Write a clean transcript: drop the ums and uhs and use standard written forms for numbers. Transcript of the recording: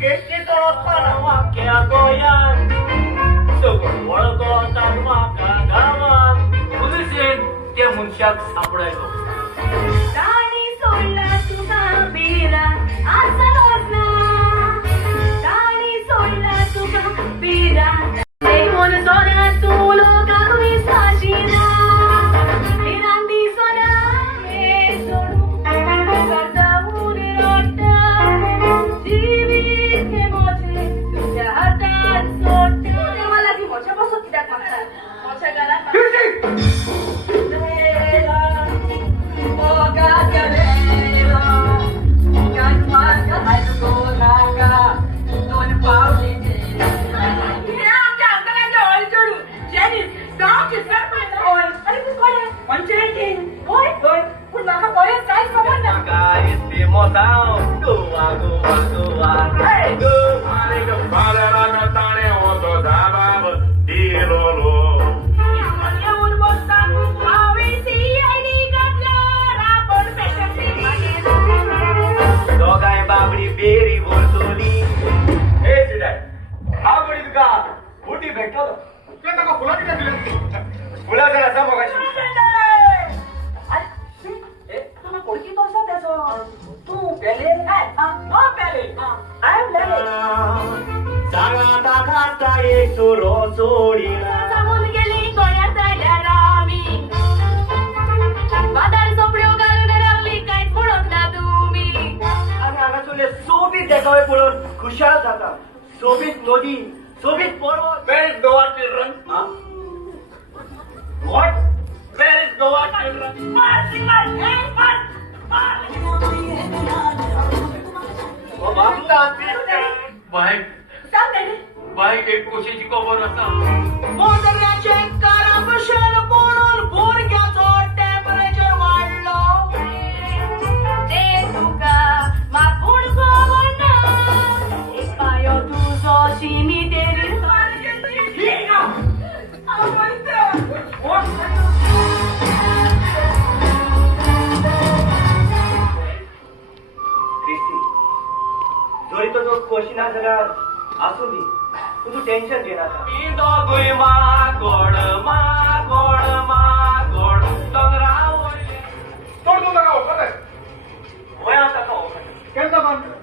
केसली तोडताना वाक्या गोयान सगळं वळखतात वाका गावात पुलिसेन त्या मनशाक सापडायचो. गाणी सोडला तुका बिरांत आसा लोजना. गाणी सोडला तुका बिरांत देखून सोन्या तू लोकांक विश्वासिना. बिरांती सोन्या हे सोडून करतावून रडटा. जिवीत हे मोठे तुझ्या हातात सोडटा. मला ती मोठ्यापासून कित्याक मागता? मोठ्या घरात बेरी बोलतोली हे सिडाय हा बडी तुका मोठी भेटलो तुला नका फुला किती दिले फुला जरा असा मगाशी अरे तुला कोणती तोसा त्यासो तू पेले नो पेले आय एम लेले जागा दाखा एक सुरो सोडीला सांगून गेली गोळ्यात आल्या रामी बाजार सोपड्यो घालून रावली काय पळोकता तुम्ही आणि हांगा तुले सोबीत देखावे पळोवन खुशाल जाता. सोबीत नदी सोबीत पर्वत. Where is Goa children? What? Where is Goa children? Bike सांग रे बाईक एक कोशेची खबर आसा. मोदऱ्याचे काराकुशल पडून भुरग्याचो टेम्परेचर वाढलो. ते तुका मागून खबरना. एक पायो तुझो शिनी तेरी क्रिस्ती जरी तो खोशी ना जाल्यार आसूं दी तूं टेन्शन घेनाका. दोगूय मागोड मागोड मागोड दोंगरा तोड तू नका होता वया ताका केन्ना बांद